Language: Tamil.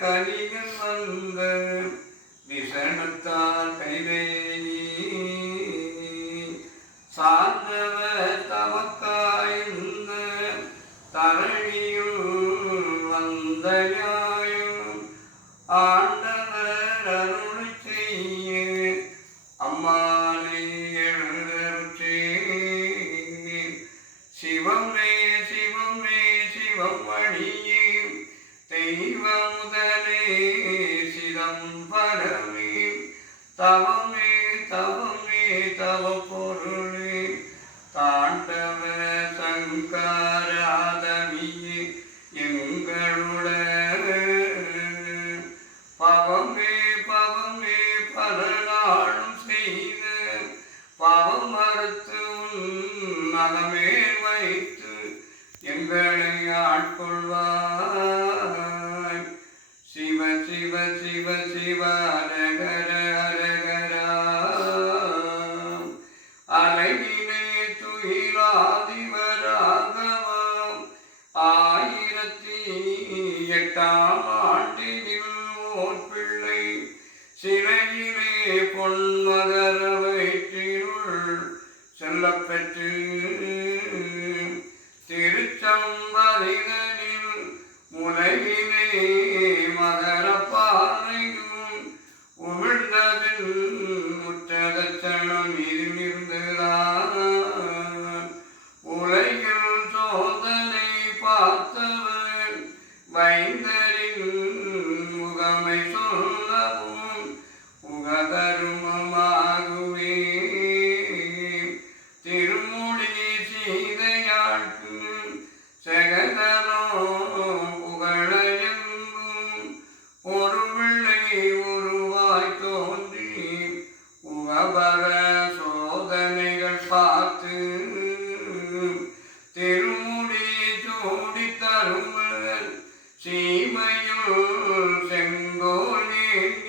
கலிகள் வந்த விஷணத்தால் கைவேணி சார்ந்தவ தமக்காய்ந்த தரணியுள் வந்த நியாயம். ஆண்டவர் அருள் செய்ய அம்மானை எழுதற்று சிவமே சிவமே சிவம் வழியே தெய்வ சிதம்பரமே தவமே தவமே தவ பொருளே தாண்டவ சங்காராதமியே எங்களுட பவமே பவமே பல செய்த பாவம் மறுத்து மகமே வைத்து எங்களை ஆட்கொள்வார் சிவ சிவ சிவ சிவ அரகர அரகரா. அழகிலே துயிலாதிவராகவம் ஆயிரத்தி எட்டாம் ஆண்டினில் ஓர் பிள்ளை சிறையிலே பொன்மகர வயிற்றினுள் செல்லப்பெற்று திருச்சம்பரிதனில் முனையில் வைந்தரின் முகமை சொல்லவும் உகதருமமாகுவே திருமுடி சீதையாட்டு செகதனோ புகழையெங்கும் ஒரு பிள்ளை உருவாய் தோன்றி உகபர சோதனைகள் பார்த்து சீமையுள் செங்கோல் நீட்டி